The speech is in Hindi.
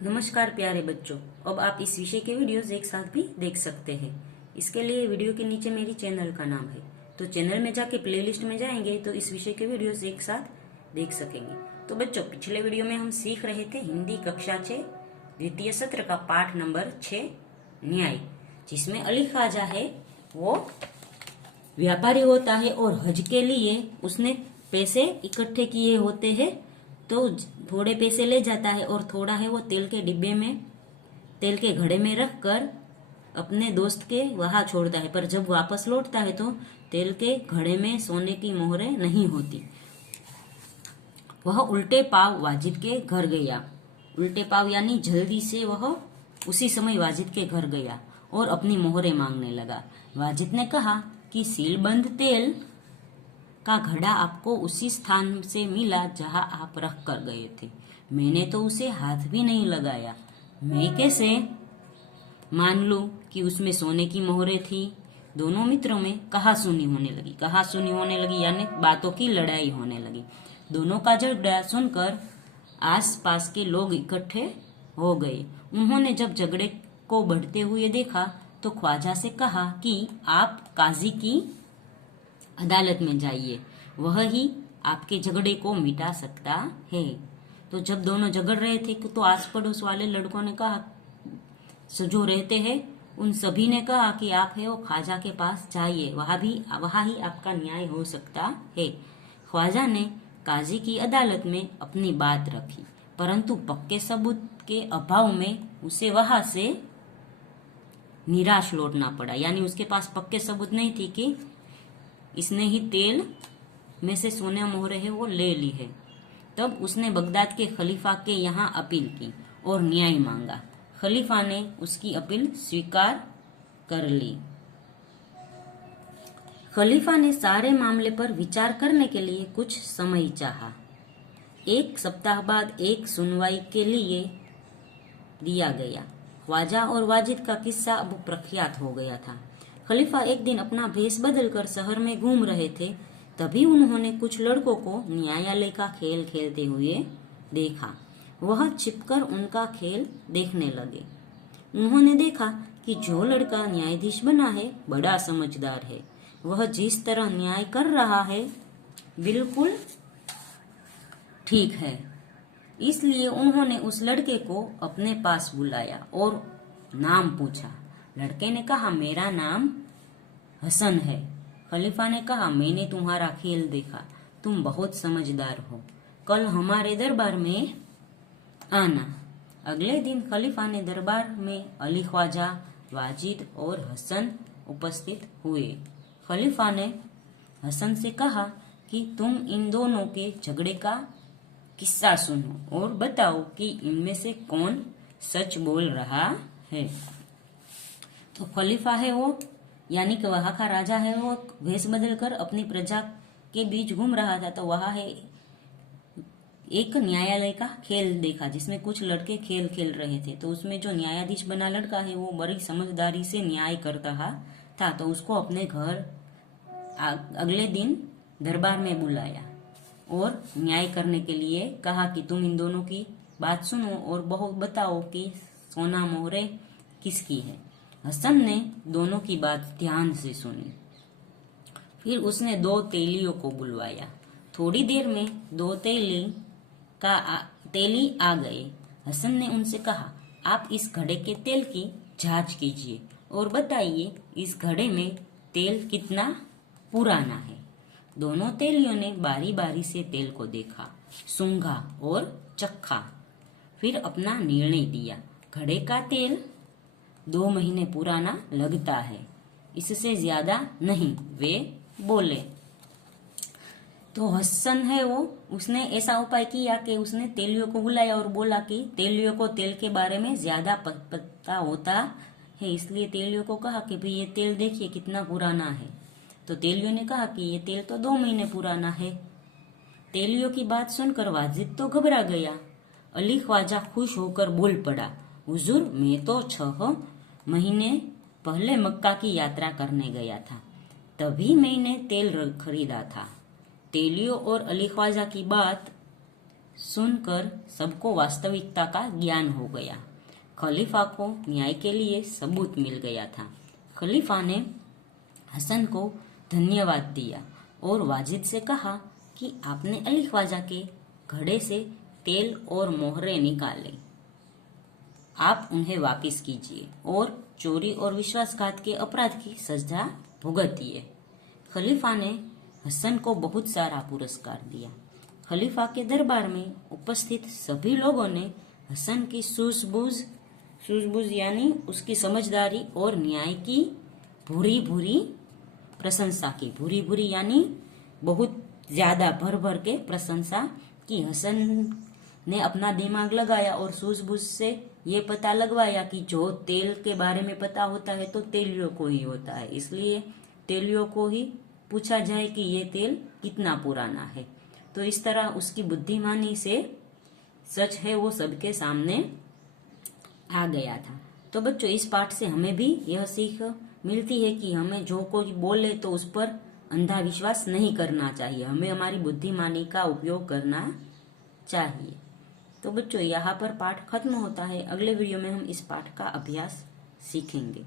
नमस्कार प्यारे बच्चों। अब आप इस विषय के वीडियोस एक साथ भी देख सकते हैं। इसके लिए वीडियो के नीचे मेरी चैनल का नाम है, तो चैनल में जाके प्लेलिस्ट में जाएंगे तो इस विषय के वीडियोस एक साथ देख सकेंगे। तो बच्चों, पिछले वीडियो में हम सीख रहे थे हिंदी कक्षा 6 द्वितीय सत्र का पाठ नंबर 6 न्याय, जिसमें अली ख्वाजा है वो व्यापारी होता है और हज के लिए उसने पैसे इकट्ठे किए होते हैं। तो थोड़े पैसे ले जाता है और थोड़ा है वो तेल के डिब्बे में, तेल के घड़े में रखकर अपने दोस्त के वहां छोड़ता है। पर जब वापस लौटता है तो तेल के घड़े में सोने की मोहरें नहीं होती। वह उल्टे पाव वाजिद के घर गया। उल्टे पाव यानी जल्दी से वह उसी समय वाजिद के घर गया और अपनी मोहरें मांगने लगा। वाजिद ने कहा कि सीलबंद तेल का घड़ा आपको उसी स्थान से मिला जहां आप रख कर गए थे। मैंने तो उसे हाथ भी नहीं लगाया। मैं कैसे मान लूं कि उसमें सोने की मोहरें थी। दोनों मित्रों में कहासुनी होने लगी। कहासुनी होने लगी यानी बातों की लड़ाई होने लगी। दोनों का झगड़ा सुनकर आस-पास के लोग इकट्ठे हो गए। उन्होंने जब झगड़े को बढ़ते हुए देखा तो ख्वाजा से कहा कि आप काजी की अदालत में जाइए, वह ही आपके झगड़े को मिटा सकता है। तो जब दोनों झगड़ रहे थे तो आस पड़ोस वाले लड़कों ने कहा, जो रहते हैं उन सभी ने कहा कि आप है वो ख्वाजा के पास जाइए, वहां ही आपका न्याय हो सकता है। ख्वाजा ने काजी की अदालत में अपनी बात रखी, परंतु पक्के सबूत के अभाव में उसे वहां से निराश लौटना पड़ा। यानी उसके पास पक्के सबूत नहीं थी कि इसने ही तेल में से सोने मोहरे है वो ले ली है। तब उसने बगदाद के खलीफा के यहाँ अपील की और न्याय मांगा। खलीफा ने उसकी अपील स्वीकार कर ली। खलीफा ने सारे मामले पर विचार करने के लिए कुछ समय चाहा। 1 सप्ताह बाद एक सुनवाई के लिए दिया गया। ख्वाजा और वाजिद का किस्सा अब प्रख्यात हो गया था। खलीफा एक दिन अपना भेष बदलकर शहर में घूम रहे थे, तभी उन्होंने कुछ लड़कों को न्यायालय का खेल खेलते हुए देखा। वह छिपकर उनका खेल देखने लगे। उन्होंने देखा कि जो लड़का न्यायाधीश बना है बड़ा समझदार है। वह जिस तरह न्याय कर रहा है बिल्कुल ठीक है। इसलिए उन्होंने उस लड़के को अपने पास बुलाया और नाम पूछा। लड़के ने कहा, मेरा नाम हसन है। खलीफा ने कहा, मैंने तुम्हारा खेल देखा, तुम बहुत समझदार हो। कल हमारे दरबार में आना। अगले दिन खलीफा ने दरबार में अली ख्वाजा, वाजिद और हसन उपस्थित हुए। खलीफा ने हसन से कहा कि तुम इन दोनों के झगड़े का किस्सा सुनो और बताओ कि इनमें से कौन सच बोल रहा है। तो खलीफा है वो यानी कि वहां का राजा है वो भेष बदलकर अपनी प्रजा के बीच घूम रहा था। तो वहां है एक न्यायालय का खेल देखा जिसमें कुछ लड़के खेल खेल रहे थे। तो उसमें जो न्यायाधीश बना लड़का है वो बड़ी समझदारी से न्याय करता था। तो उसको अपने घर अगले दिन दरबार में बुलाया और न्याय करने के लिए कहा कि तुम इन दोनों की बात सुनो और बहुत बताओ कि सोना मोहरे किसकी है। हसन ने दोनों की बात ध्यान से सुनी। फिर उसने 2 तेलियों को बुलवाया। थोड़ी देर में 2 तेली आ गए। हसन ने उनसे कहा, आप इस घड़े के तेल की जांच कीजिए और बताइए इस घड़े में तेल कितना पुराना है। दोनों तेलियों ने बारी बारी से तेल को देखा, सूंघा और चखा, फिर अपना निर्णय दिया। घड़े का तेल 2 महीने पुराना लगता है, इससे ज्यादा नहीं, वे बोले। तो हसन है वो उसने ऐसा उपाय किया कि उसने तेलियों को बुलाया और बोला कि तेलियों को तेल के बारे में ज्यादा पता होता है, इसलिए तेलियों को कहा कि भाई ये तेल देखिए कितना पुराना है। तो तेलियों ने कहा कि ये तेल तो 2 महीने पुराना है। तेलियों की बात सुनकर वाजिद तो घबरा गया। अली ख्वाजा खुश होकर बोल पड़ा, हुजूर, मैं तो 6 महीने पहले मक्का की यात्रा करने गया था, तभी मैंने तेल खरीदा था। तेलियों और अली ख्वाजा की बात सुनकर सबको वास्तविकता का ज्ञान हो गया। खलीफा को न्याय के लिए सबूत मिल गया था। खलीफा ने हसन को धन्यवाद दिया और वाजिद से कहा कि आपने अली ख्वाजा के घड़े से तेल और मोहरे निकाले, आप उन्हें वापस कीजिए और चोरी और विश्वासघात के अपराध की सजा भुगतिए। खलीफा ने हसन को बहुत सारा पुरस्कार दिया। खलीफा के दरबार में उपस्थित सभी लोगों ने हसन की सूझबूझ यानी उसकी समझदारी और न्याय की भूरी भूरी प्रशंसा की। भूरी भूरी यानी बहुत ज्यादा भर भर के प्रशंसा की। हसन ने अपना दिमाग लगाया और सूझबूझ से ये पता लगवाया कि जो तेल के बारे में पता होता है तो तेलियों को ही होता है, इसलिए तेलियों को ही पूछा जाए कि ये तेल कितना पुराना है। तो इस तरह उसकी बुद्धिमानी से सच है वो सबके सामने आ गया था। तो बच्चों, इस पाठ से हमें भी यह सीख मिलती है कि हमें जो कोई बोले तो उस पर अंधा विश्वास नहीं करना चाहिए, हमें हमारी बुद्धिमानी का उपयोग करना चाहिए। तो बच्चों, यहाँ पर पाठ खत्म होता है। अगले वीडियो में हम इस पाठ का अभ्यास सीखेंगे।